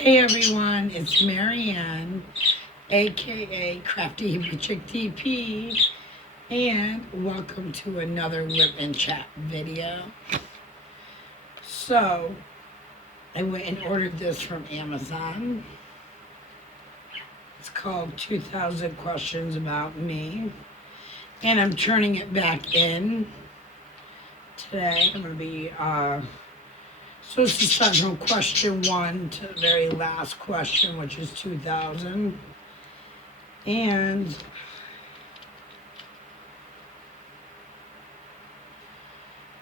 Hey everyone, it's Marianne, aka Crafty Hebrew Chick TP, and welcome to another Whip and Chat video. So, I went and ordered this from Amazon. It's called 2000 Questions About Me, and I'm turning it back in today. I'm going to be supposed to start from question 1 to the very last question, which is 2000. And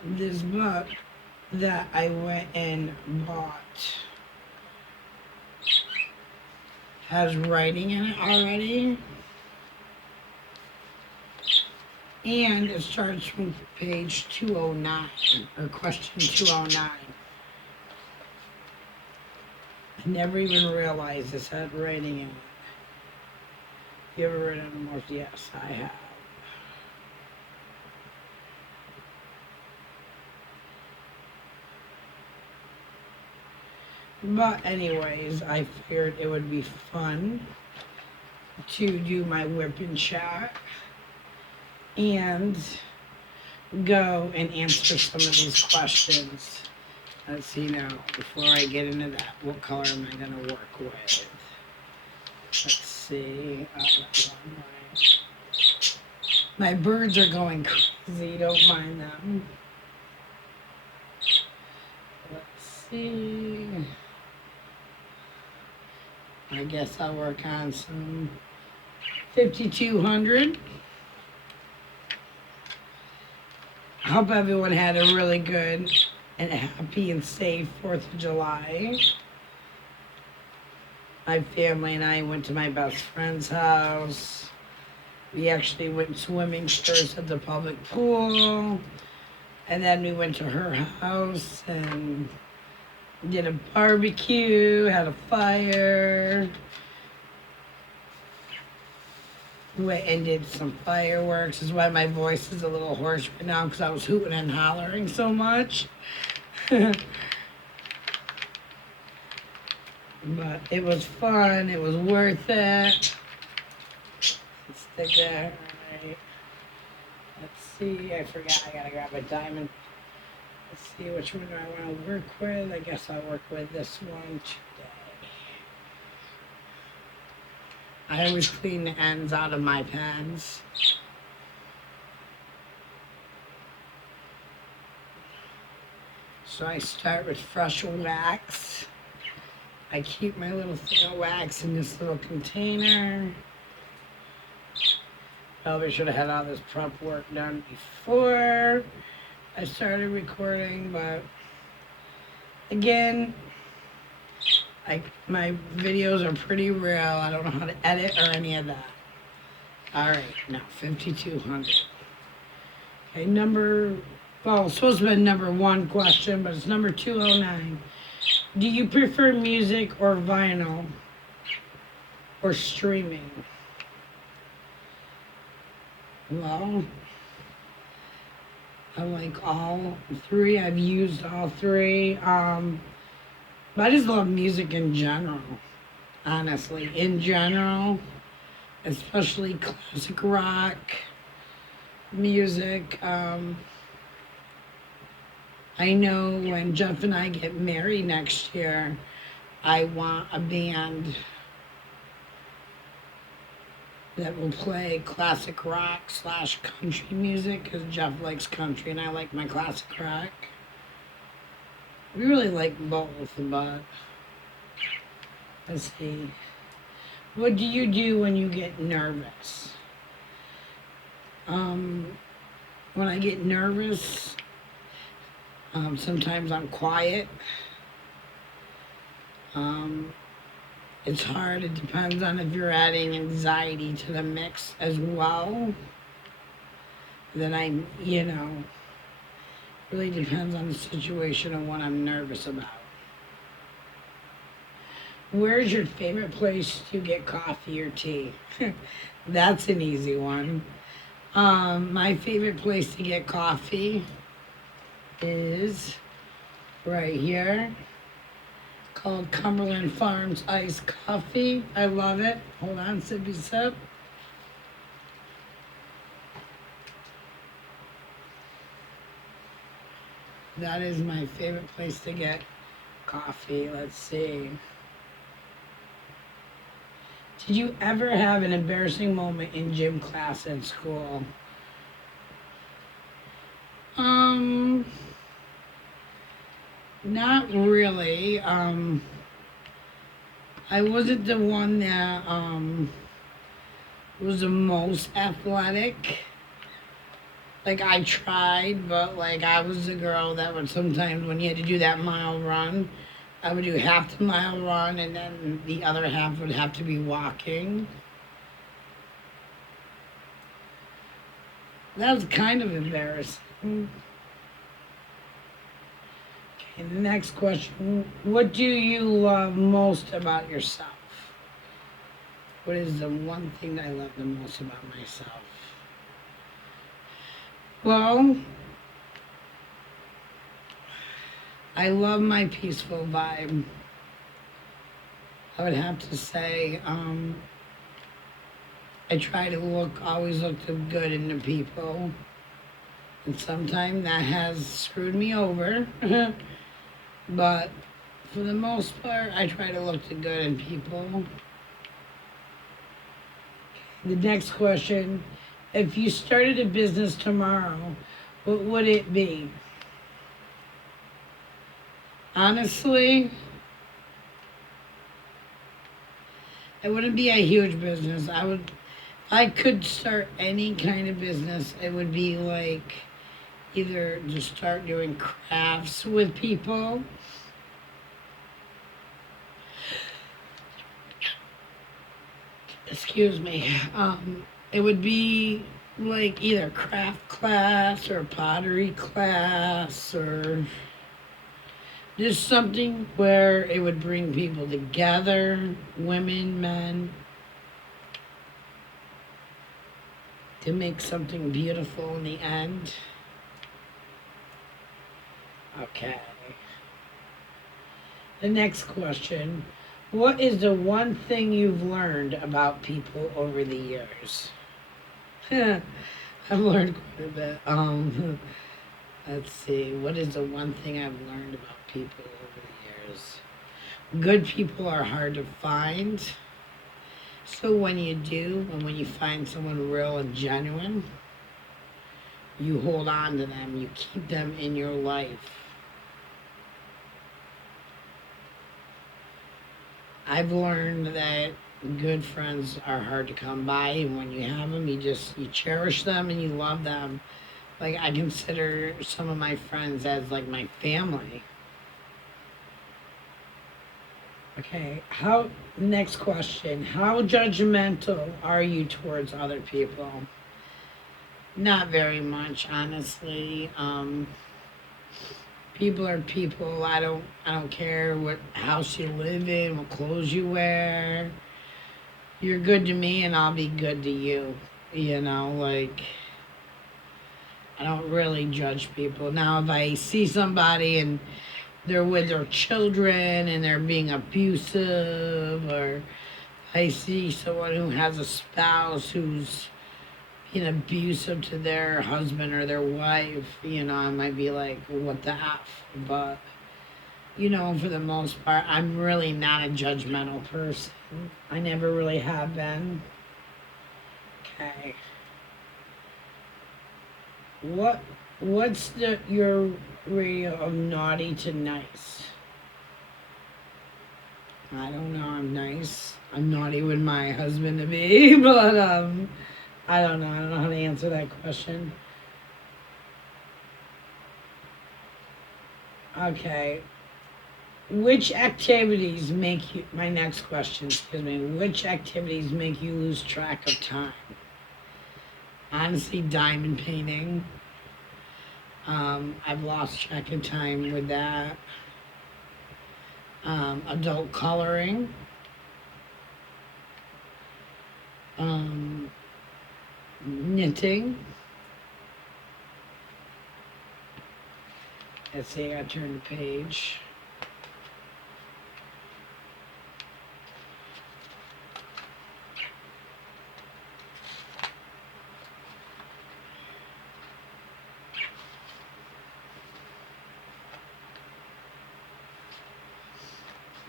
this book that I went and bought has writing in it already. And it starts from page 209, or question 209. I never even realized this had writing in it. You ever read it more? Yes, I have. But anyways, I figured it would be fun to do my whip and chat and go and answer some of these questions. Let's see now, before I get into that, what color am I going to work with? Let's see. My birds are going crazy, don't mind them. Let's see. I guess I'll work on some 5200. I hope everyone had a really good and happy and safe 4th of July. My family and I went to my best friend's house. We actually went swimming first at the public pool. And then we went to her house and did a barbecue, had a fire. Went and did some fireworks. This is why my voice is a little hoarse right now, because I was hooting and hollering so much. But it was fun. It was worth it. Let's stick that right. Let's see. I forgot. I gotta grab a diamond. Let's see, which one do I want to work with? I guess I'll work with this one today. I always clean the ends out of my pens. So I start with fresh wax. I keep my little thing of wax in this little container. Probably should have had all this prep work done before I started recording, but again, my videos are pretty real. I don't know how to edit or any of that. All right, now 5200. Okay, it's supposed to be number 1 question, but it's number 209. Do you prefer music or vinyl or streaming? Well, I like all 3. I've used all 3. But I just love music in general, honestly. In general, especially classic rock music. I know when Jeff and I get married next year, I want a band that will play classic rock / country music, because Jeff likes country and I like my classic rock. We really like both, but let's see. What do you do when you get nervous? When I get nervous, sometimes I'm quiet. It's hard. It depends on if you're adding anxiety to the mix as well. Then really depends on the situation and what I'm nervous about. Where's your favorite place to get coffee or tea? That's an easy one. My favorite place to get coffee is right here. called Cumberland Farms Iced Coffee. I love it. Hold on, sippy sip. That is my favorite place to get coffee. Let's see. Did you ever have an embarrassing moment in gym class at school? Um, Not really. I wasn't the one that was the most athletic. Like I tried, but like I was the girl that would sometimes when you had to do that mile run, I would do half the mile run and then the other half would have to be walking. That was kind of embarrassing. Okay, the next question. What do you love most about yourself? What is the one thing I love the most about myself? Well, I love my peaceful vibe. I would have to say, I try to always look the good in the people. And sometimes that has screwed me over. But for the most part, I try to look the good in people. The next question, if you started a business tomorrow, what would it be? Honestly, it wouldn't be a huge business. I could start any kind of business. It would be like either to start doing crafts with people. Excuse me. It would be like either craft class or pottery class or just something where it would bring people together, women, men, to make something beautiful in the end. Okay. The next question. What is the one thing you've learned about people over the years? I've learned quite a bit. Let's see. What is the one thing I've learned about people over the years? Good people are hard to find. So when you do, and when you find someone real and genuine, you hold on to them. You keep them in your life. I've learned that good friends are hard to come by, and when you have them, you cherish them and you love them. Like I consider some of my friends as like my family. Okay, next question. How judgmental are you towards other people? Not very much, honestly. People are people. I don't care what house you live in, what clothes you wear. You're good to me and I'll be good to you. Like I don't really judge people. Now if I see somebody and they're with their children and they're being abusive, or I see someone who has a spouse who's being abusive to their husband or their wife, I might be like, what the F? But, for the most part, I'm really not a judgmental person. I never really have been. Okay. What's your ratio of naughty to nice? I don't know. I'm nice. I'm naughty with my husband to be, but I don't know. I don't know how to answer that question. Okay. Which activities make you? My next question. Excuse me. Which activities make you lose track of time? Honestly, diamond painting. I've lost track of time with that. Adult coloring. Knitting. Let's see, I turn the page.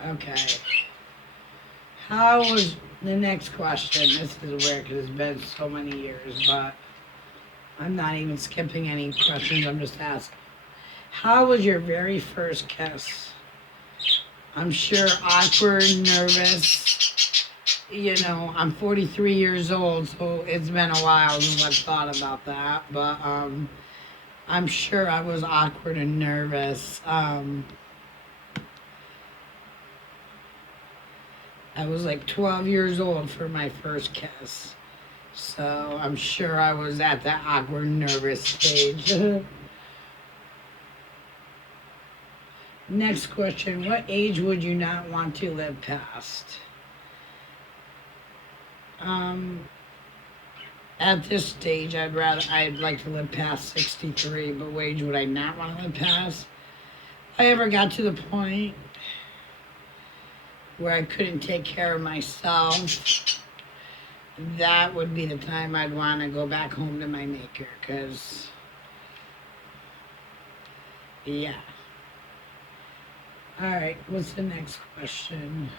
Okay. How was the next question? This is weird because it's been so many years, but I'm not even skipping any questions. I'm just asking. How was your very first kiss? I'm sure awkward, nervous. You know, I'm 43 years old, so it's been a while since I've thought about that. But I'm sure I was awkward and nervous. I was like 12 years old for my first kiss. So I'm sure I was at that awkward, nervous stage. Next question. What age would you not want to live past? Um, at this stage, I'd like to live past 63, but what age would I not want to live past? If I ever got to the point where I couldn't take care of myself, that would be the time I'd want to go back home to my maker, because, yeah. All right, what's the next question?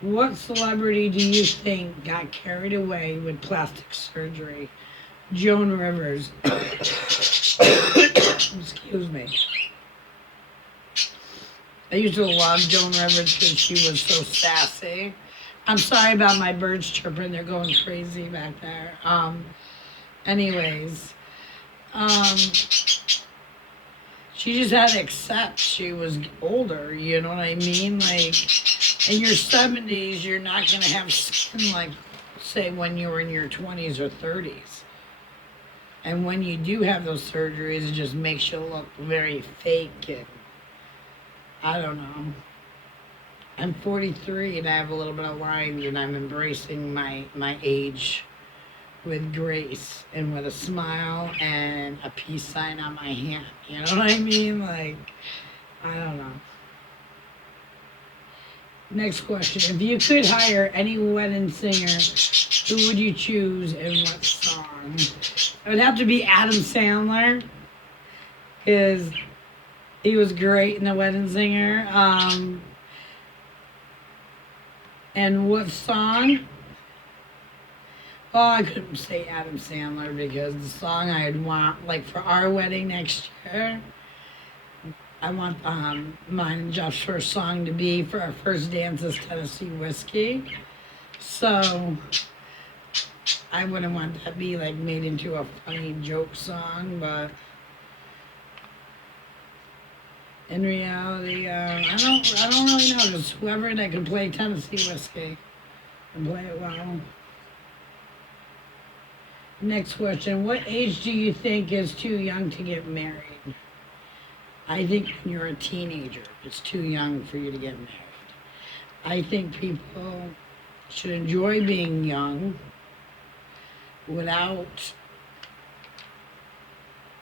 What celebrity do you think got carried away with plastic surgery? Joan Rivers. Excuse me. I used to love Joan Rivers because she was so sassy. I'm sorry about my birds chirping. They're going crazy back there. Anyways, she just had to accept she was older. You know what I mean? Like, in your 70s, you're not going to have skin like, say, when you were in your 20s or 30s. And when you do have those surgeries, it just makes you look very fake. And I don't know. I'm 43 and I have a little bit of lines, and I'm embracing my age with grace and with a smile and a peace sign on my hand. You know what I mean? Like, I don't know. Next question. If you could hire any wedding singer, who would you choose and what song? It would have to be Adam Sandler, because he was great in The Wedding Singer. And what song? Well, I couldn't say Adam Sandler because the song I'd want, like for our wedding next year, I want mine and Jeff's first song to be for our first dance is Tennessee Whiskey. So I wouldn't want that to be like made into a funny joke song, but in reality, I don't really know. Just whoever that can play Tennessee Whiskey and play it well. Next question. What age do you think is too young to get married? I think when you're a teenager, it's too young for you to get married. I think people should enjoy being young without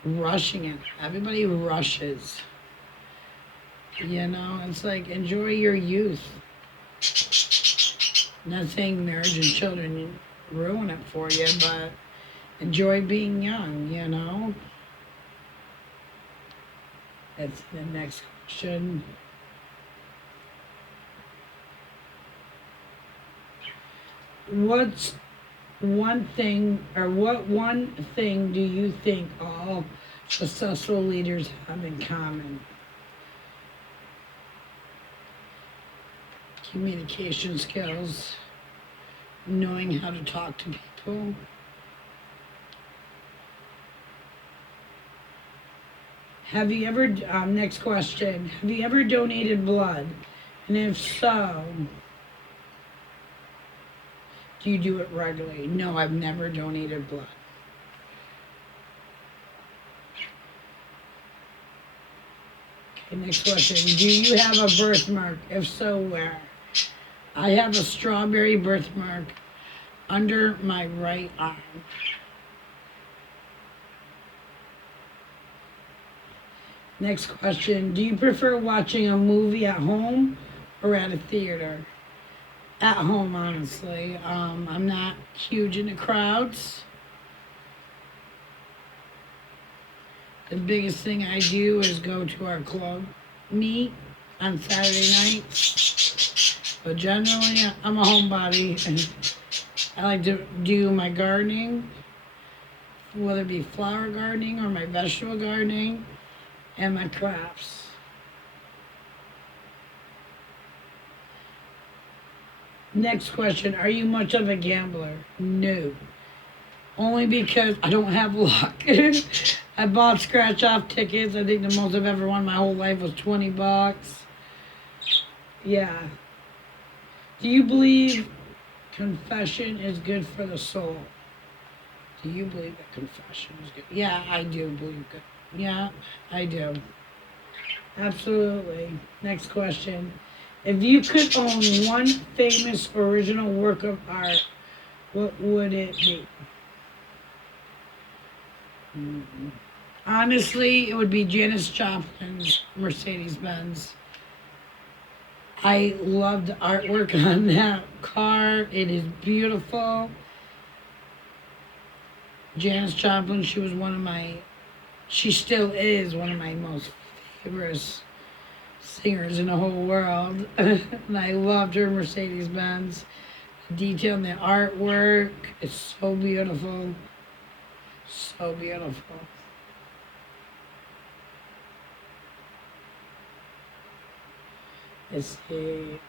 rushing it. Everybody rushes. You know, it's like enjoy your youth. I'm not saying marriage and children ruin it for you, but enjoy being young, you know? That's the next question. What's one thing, or what one thing do you think all successful leaders have in common? Communication skills, knowing how to talk to people. Have you ever, next question, have you ever donated blood? And if so, do you do it regularly? No, I've never donated blood. Okay, next question. Do you have a birthmark? If so, where? I have a strawberry birthmark under my right arm. Next question. Do you prefer watching a movie at home or at a theater? At home, honestly. I'm not huge into crowds. The biggest thing I do is go to our club meet on Saturday nights. But generally, I'm a homebody, and I like to do my gardening, whether it be flower gardening or my vegetable gardening, and my crafts. Next question. Are you much of a gambler? No. Only because I don't have luck. I bought scratch off tickets. I think the most I've ever won my whole life was $20. Yeah. Do you believe confession is good for the soul? Do you believe that confession is good? Yeah, I do believe good. Yeah, I do. Absolutely. Next question. If you could own one famous original work of art, what would it be? Honestly, it would be Janis Joplin's Mercedes Benz. I love the artwork on that car. It is beautiful. Janis Joplin, she still is one of my most favorite singers in the whole world. And I loved her Mercedes Benz. The detail in the artwork is so beautiful. So beautiful. Let's see.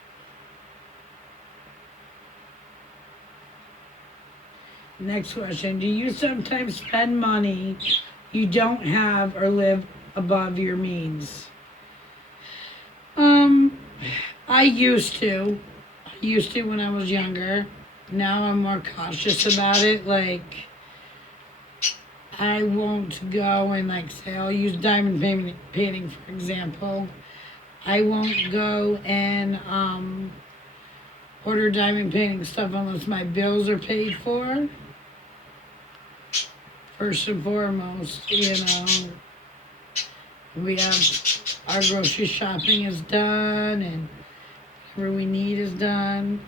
Next question. Do you sometimes spend money you don't have or live above your means? Um, I used to. I used to when I was younger. Now I'm more cautious about it. Like, I won't go and like say I'll use diamond painting for example. I won't go and order diamond painting stuff unless my bills are paid for. First and foremost, we have our grocery shopping is done and whatever we need is done.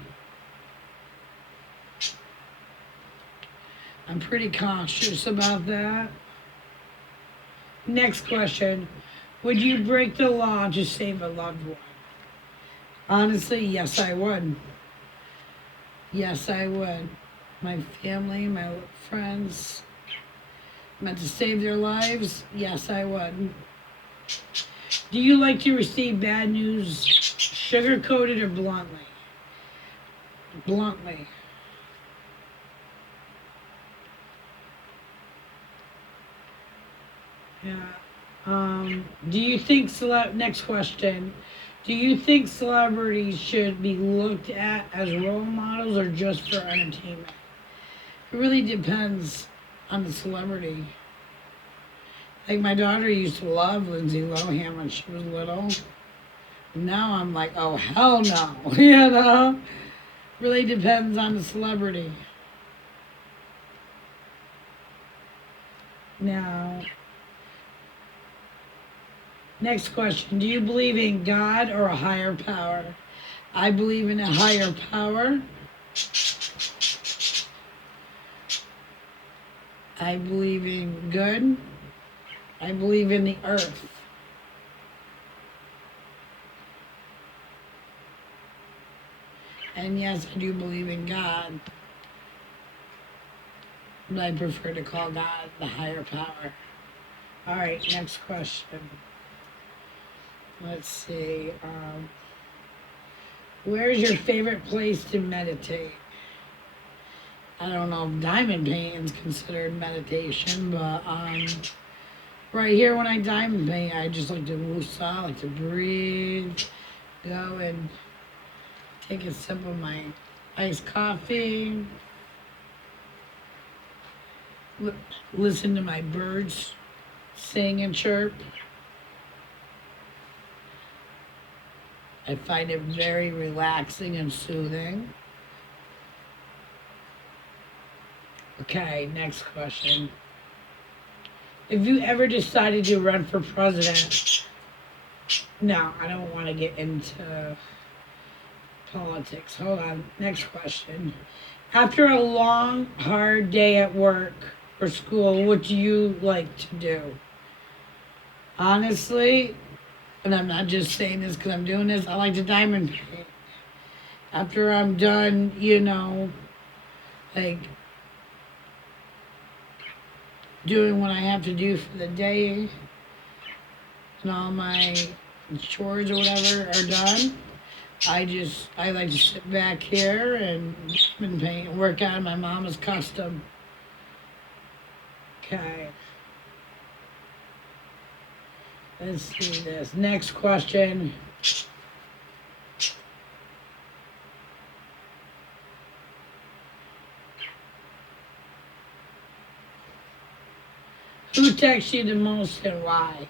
I'm pretty cautious about that. Next question. Would you break the law to save a loved one? Honestly, yes, I would. Yes, I would. My family, my friends, meant to save their lives? Yes, I would. Do you like to receive bad news sugar coated or bluntly? Bluntly. Yeah. Do you think next question? Do you think celebrities should be looked at as role models or just for entertainment? It really depends on the celebrity. Like my daughter used to love Lindsay Lohan when she was little. Now I'm like, oh hell no, Really depends on the celebrity. Now, next question. Do you believe in God or a higher power? I believe in a higher power. I believe in good. I believe in the earth. And yes, I do believe in God. But I prefer to call God the higher power. All right, next question. Let's see. Where's your favorite place to meditate? I don't know if diamond painting is considered meditation, but right here when I diamond paint, I just like to woosah, I like to breathe, go and take a sip of my iced coffee, listen to my birds sing and chirp. I find it very relaxing and soothing. Okay, next question. If you ever decided to run for president, no, I don't want to get into politics. Hold on, next question. After a long, hard day at work or school, what do you like to do? Honestly, and I'm not just saying this because I'm doing this, I like to diamond paint. After I'm done, like doing what I have to do for the day and all my chores or whatever are done, I like to sit back here and diamond paint and work on my mama's custom. Okay. Let's see this. Next question. Who texts you the most and why?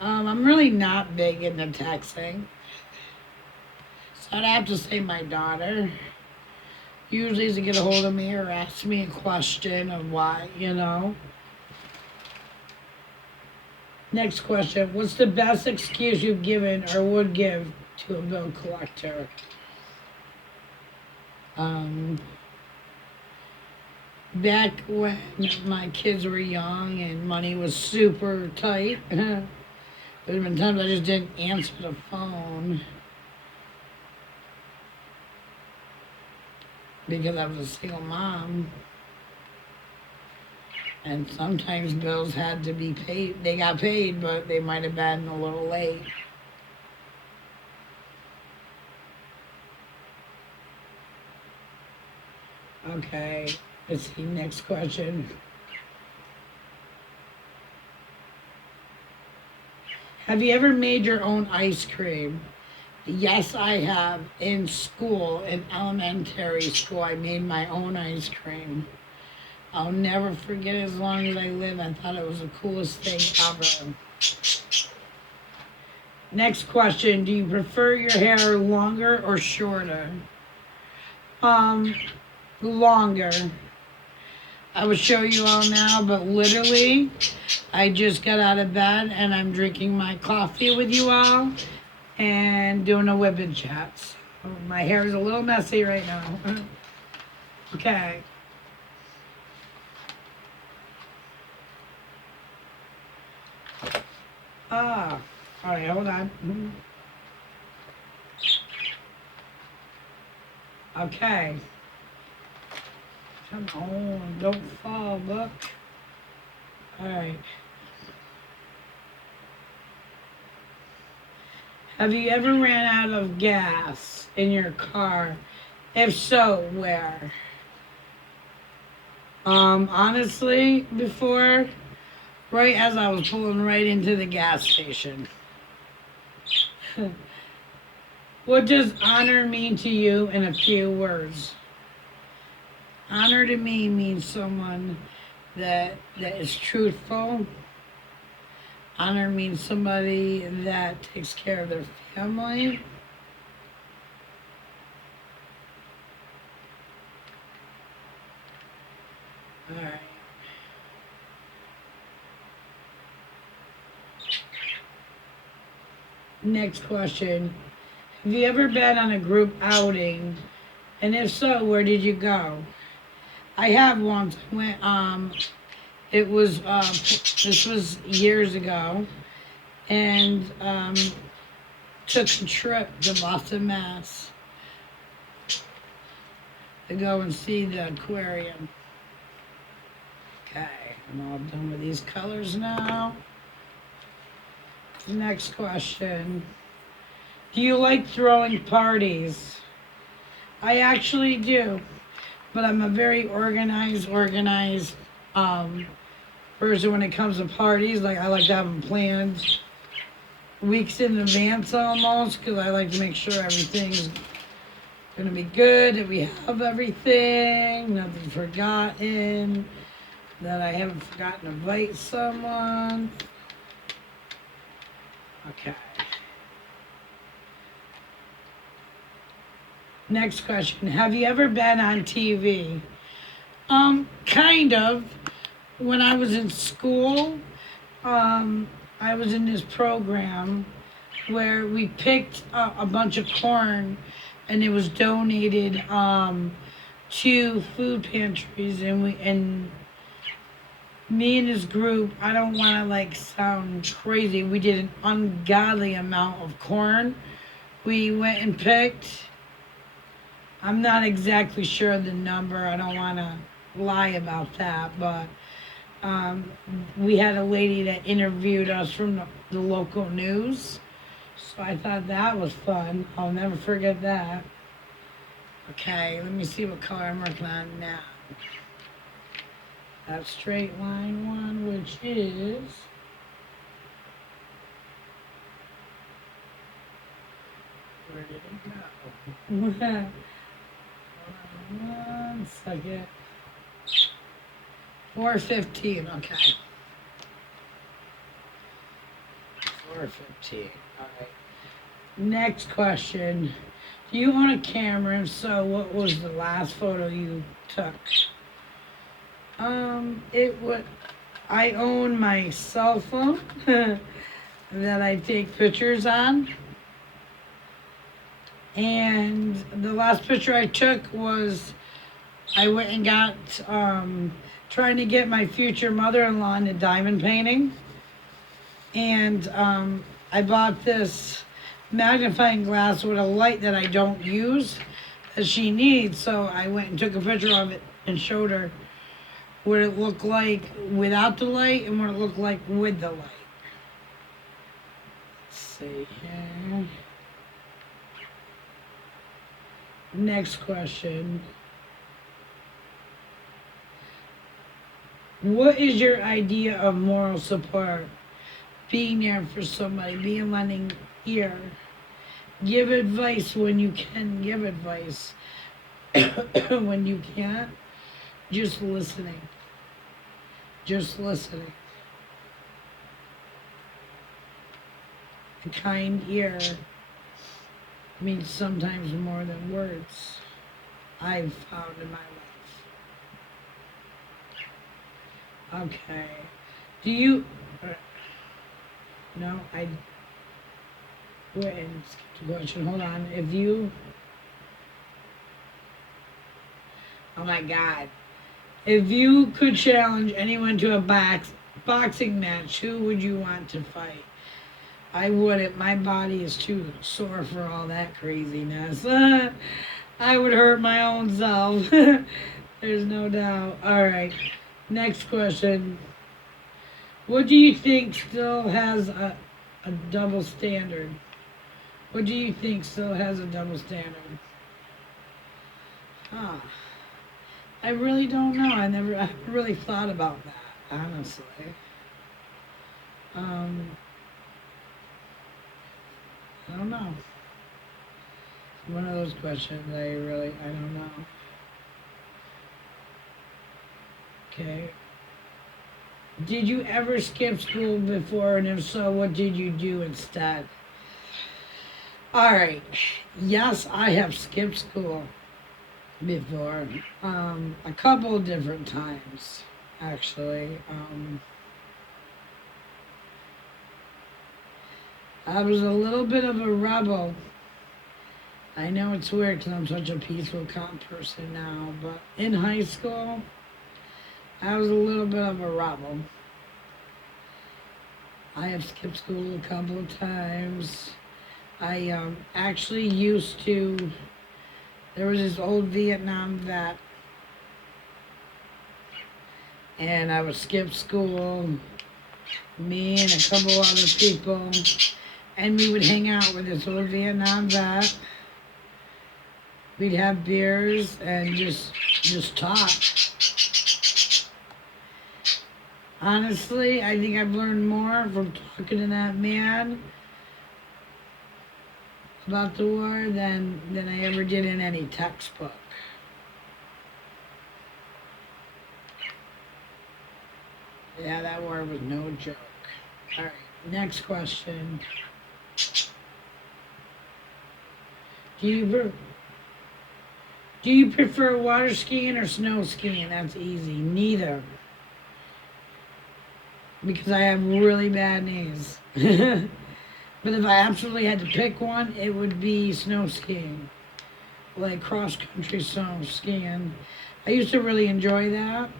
I'm really not big into texting. So I'd have to say my daughter. Usually to get a hold of me or ask me a question of why. Next question. What's the best excuse you've given or would give to a bill collector? Back when my kids were young and money was super tight, there have been times I just didn't answer the phone because I was a single mom. And sometimes bills had to be paid. They got paid, but they might have been a little late. Okay, let's see, next question. Have you ever made your own ice cream? Yes, I have. In school, in elementary school, I made my own ice cream. I'll never forget it as long as I live. I thought it was the coolest thing ever. Next question. Do you prefer your hair longer or shorter? Longer. I will show you all now, but literally, I just got out of bed and I'm drinking my coffee with you all and doing a whip and chat. So my hair is a little messy right now. Okay. All right, hold on. Okay. Come on, don't fall, look. All right. Have you ever ran out of gas in your car? If so, where? Honestly, before, right as I was pulling right into the gas station. What does honor mean to you in a few words? Honor to me means someone that is truthful. Honor means somebody that takes care of their family. All right. Next question. Have you ever been on a group outing? And if so, where did you go? I have once. I went, it was, this was years ago, and took a trip to Boston, Mass. To go and see the aquarium. Okay, I'm all done with these colors now. Next question. Do you like throwing parties? I actually do, but I'm a very organized person when it comes to parties. Like, I like to have them planned weeks in advance almost, because I like to make sure everything's gonna be good, that we have everything, nothing forgotten, that I haven't forgotten to invite someone. Okay. Next question. Have you ever been on TV? Kind of. When I was in school, I was in this program where we picked a bunch of corn and it was donated to food pantries, and me and this group, I don't want to like sound crazy. We did an ungodly amount of corn. We went and picked. I'm not exactly sure the number. I don't want to lie about that, but um, we had a lady that interviewed us from the local news. So I thought that was fun. I'll never forget that. Okay, let me see what color I'm working on now. That straight line one, which is, where did it go? Hold on 1 second. 415, okay. 415. All right. Next question. Do you own a camera? If so, what was the last photo you took? It would. I own my cell phone that I take pictures on. And the last picture I took was I went and got trying to get my future mother-in-law into diamond painting, and I bought this magnifying glass with a light that I don't use that she needs. So I went and took a picture of it and showed her what it looked like without the light and what it looked like with the light. Let's see here. Next question. What is your idea of moral support? Being there for somebody, being lending ear. Give advice when you can give advice. When you can't, just listening. Just listening. A kind ear means sometimes more than words, I've found in my life. Okay. Do you... No, I... Wait, skip the question. Hold on. If you... Oh my God. If you could challenge anyone to a boxing match, who would you want to fight? I wouldn't. My body is too sore for all that craziness. I would hurt my own self. There's no doubt. All right. Next question. What do you think still has a double standard? What do you think still has a double standard? Huh. I really don't know. I haven't really thought about that, honestly. I don't know. One of those questions I don't know. Okay. Did you ever skip school before, and if so, what did you do instead? All right. Yes, I have skipped school before. A couple of different times, actually. I was a little bit of a rebel. I know it's weird because I'm such a peaceful, calm person now, but in high school, I was a little bit of a rebel. I have skipped school a couple of times. I actually used to, there was this old Vietnam vet, and I would skip school, me and a couple other people, and we would hang out with this old Vietnam vet. We'd have beers and just talk. Honestly, I think I've learned more from talking to that man about the war than I ever did in any textbook. Yeah, that war was no joke. All right, next question. Do you prefer water skiing or snow skiing? That's easy. Neither. Because I have really bad knees. But if I absolutely had to pick one, it would be snow skiing. Like cross-country snow skiing. I used to really enjoy that.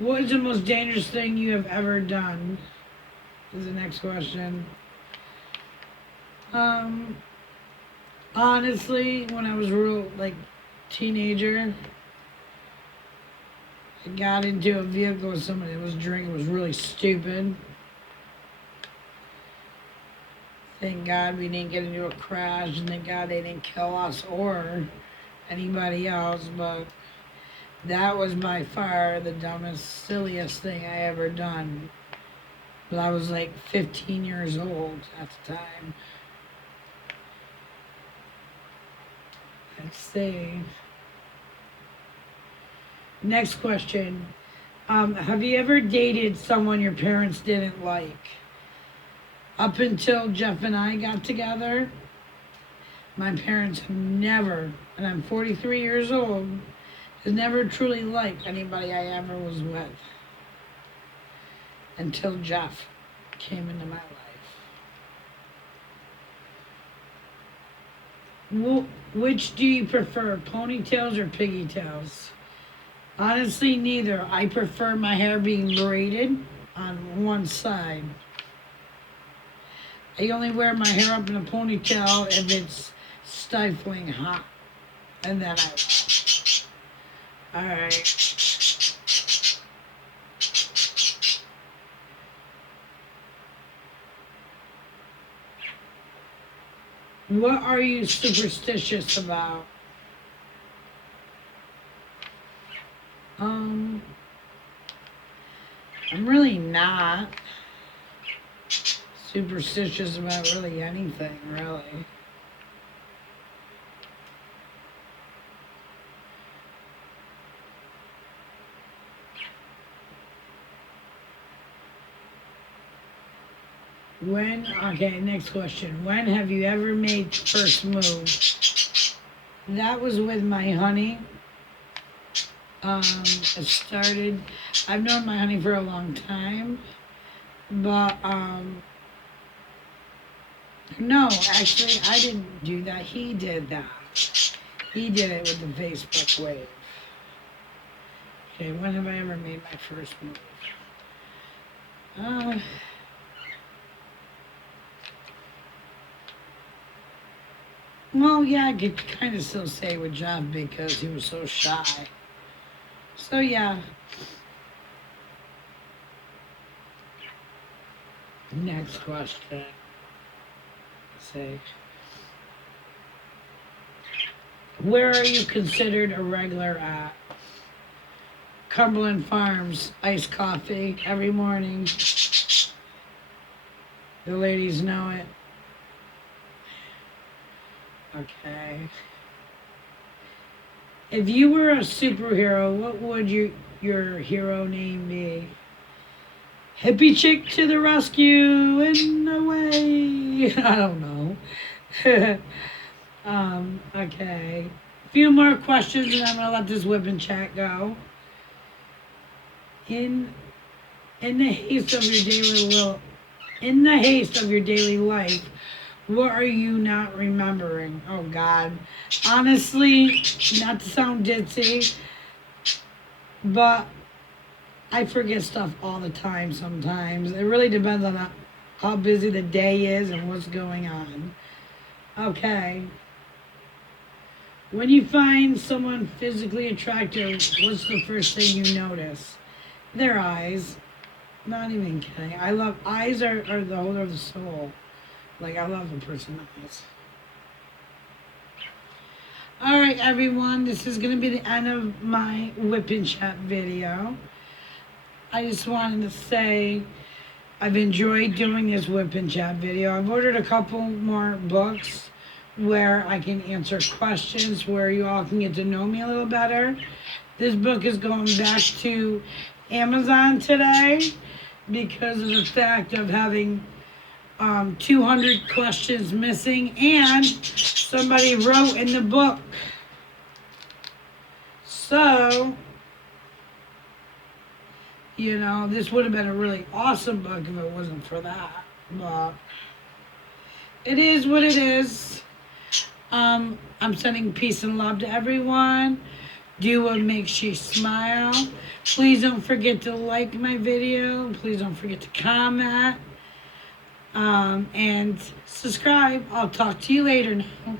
What is the most dangerous thing you have ever done? Is the next question. Um, Honestly, when I was real like teenager, I got into a vehicle with somebody that was drinking. It was really stupid. Thank God we didn't get into a crash, and thank God they didn't kill us or anybody else. But that was by far the dumbest, silliest thing I ever done. But I was like 15 years old at the time. Let's see. Next question. Have you ever dated someone your parents didn't like? Up until Jeff and I got together, my parents have never, and I'm 43 years old, has never truly liked anybody I ever was with. Until Jeff came into my life. Which do you prefer, ponytails or pigtails? Honestly, neither. I prefer my hair being braided on one side. I only wear my hair up in a ponytail if it's stifling hot. And then I will. Alright. What are you superstitious about? I'm really not superstitious about really anything, really. Okay, next question. When have you ever made first move? That was with my honey. I've known my honey for a long time, but, no, actually, I didn't do that. He did that. He did it with the Facebook wave. Okay, when have I ever made my first move? Well, yeah, I could kind of still say with Jeff because he was so shy. So, yeah. Next question. Say, where are you considered a regular at? Cumberland Farms, iced coffee every morning. The ladies know it. Okay. If you were a superhero, what would your hero name be? Hippie chick to the rescue and away. I don't know. Okay. A few more questions and I'm gonna let this whip and chat go. In the haste of your daily life, what are you not remembering? Oh God. Honestly, not to sound ditzy, but I forget stuff all the time sometimes. It really depends on how busy the day is and what's going on. Okay. When you find someone physically attractive, what's the first thing you notice? Their eyes. Not even kidding. Eyes are the holder of the soul. Like, I love a person's eyes. Alright, everyone. This is going to be the end of my whip and chat video. I just wanted to say I've enjoyed doing this whip and chat video. I've ordered a couple more books where I can answer questions, where you all can get to know me a little better. This book is going back to Amazon today because of the fact of having 200 questions missing, and somebody wrote in the book. So, this would have been a really awesome book if it wasn't for that. But it is what it is. I'm sending peace and love to everyone. Do what makes you smile. Please don't forget to like my video. Please don't forget to comment. And subscribe. I'll talk to you later now.